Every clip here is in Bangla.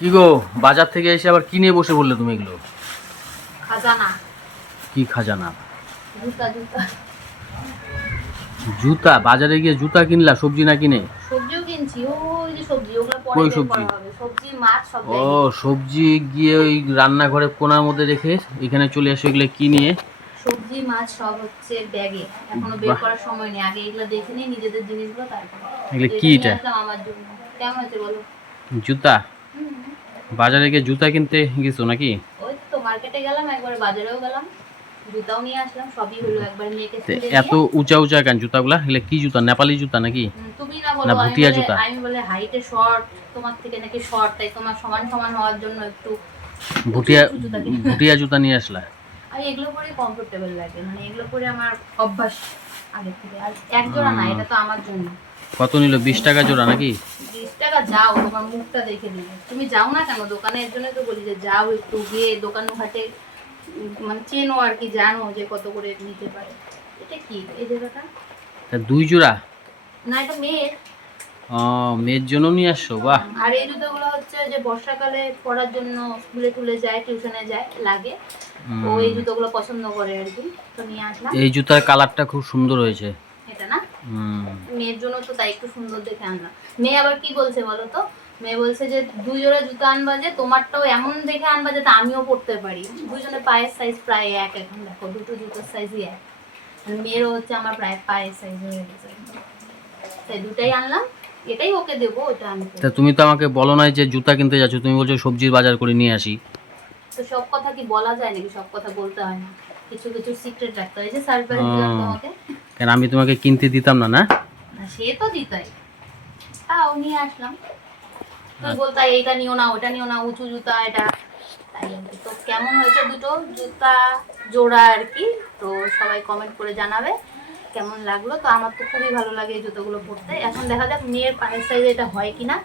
কি গো বাজার থেকে এসে আবার কিনে বসে বললে তুমি এগুলো? খাজানা। কি খাজানা? জুতা জুতা। জুতা? বাজারে গিয়ে জুতা কিনলা সবজি না কিনে? সবজিও কিনছি ওই যে সবজি ওগুলো পরে কই সবজি? হবে। সবজি মাছ সব ও সবজি গিয়ে ওই রান্নাঘরে কোনার মধ্যে রেখে এখানে চলে আসো এগুলো কি নিয়ে? সবজি মাছ সব হচ্ছে ব্যাগে। এখনও বের করার সময় নেই। আগে এগুলো দেখে নিই নিজেদের জিনিসগুলো তারপরে এগুলো কি এটা? আমার জন্য। কেমন আছে বলো? জুতা? বাজারে গিয়ে জুতা কিনতে গেছো নাকি? ওই তো মার্কেটে গেলাম একবার বাজারেও গেলাম। জুতাও নিয়ে আসলাম সবই হলো একবার মেয়েকে এত উঁচা উঁচা কেন জুতাগুলা? এগুলো কি জুতা? নেপালি জুতা নাকি? তুমি না বলো না, ভুটিয়া জুতা? আমি বলে হাইটে শর্ট তোমার থেকে নাকি শর্ট তাই তোমার সমান সমান হওয়ার জন্য একটু ভুটিয়া ভুটিয়া জুতা নিয়ে আসলা? আর এগুলো পরে কমফোর্টেবল লাগে মানে এগুলো পরে আমার অভ্যাস আগে থেকে। আর এক জোড়া না এটা তো আমার জন্য। কত নিল? বিশ টাকা জোড়া নাকি? বিশ টাকা যাও তোমার মুখটা দেখে দিবে তুমি যাও না কেন? দোকানে এর জন্য তো বলি যে যাও একটু গিয়ে দোকান ঘাটে মানে চেনো আর কি জানো যে কত করে নিতে পারে। এটা কি? এই জায়গাটা? তা দুই জোড়া? না এটা মেয়ের। ও মেয়ের জন্য নিয়ে আসছো? বাহ! আর এই জুতোগুলো হচ্ছে যে বর্ষাকালে পড়ার জন্য স্কুলে টুলে যায় টিউশনে যায় লাগে। ও এই জুতোগুলো পছন্দ করে আর কি তো নিয়ে আসলাম। এই জুতার কালারটা খুব সুন্দর হয়েছে। মেয়ের জন্য তো তাই একটু সুন্দর দেখে আনলাম। মেয়ে আবার কি বলছে বলো তো? মেয়ে বলছে যে দুই জোড়া জুতো আনবা যে তোমারটাও এমন দেখে আনবা যাতে আমিও পরতে পারি। দুজনের পায়ের সাইজ প্রায় এক এখন দেখো দুটো জুতোর সাইজই এক। মেয়েরও হচ্ছে আমার প্রায় পায়ের সাইজ হয়ে গেছে। তাই দুটাই আনলাম এটাই ওকে দেবো ওটা আমি তা তুমি তো আমাকে বলো নাই যে জুতা কিনতে যাচ্ছ তুমি বলছো সবজির বাজার করে নিয়ে আসি। তো সব কথা কি বলা যায় নাকি? সব কথা বলতে হয় না। কিছু কিছু সিক্রেট রাখতে হয়। যে সারপ্রাইজ দিলাম তোমাকে। কেন আমি তোমাকে কিনতে দিতাম না না? না সে তো দিতাই। তাও নিয়ে আসলাম। তুই বলতা এইটা নিও না ওটা নিও না উঁচু জুতা এটা। তাই তো কেমন হয়েছে দুটো? জুতা জোড়া আর কি? তো সবাই কমেন্ট করে জানাবে কেমন লাগল। তো আমার তো খুবই ভালো লাগে এই জুতোগুলো পরতে। এখন দেখা যাক মেয়ের পায়ের সাইজে এটা হয় কিনা।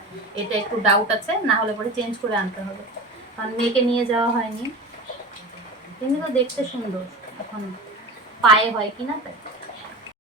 এটা একটু ডাউট আছে না হলে পরে চেঞ্জ করে আনতে হবে। কারণ মেয়েকে নিয়ে যাওয়া হয়নি। কিন্তু তো দেখতে সুন্দর। এখন পায়ে হয় কিনা তাই।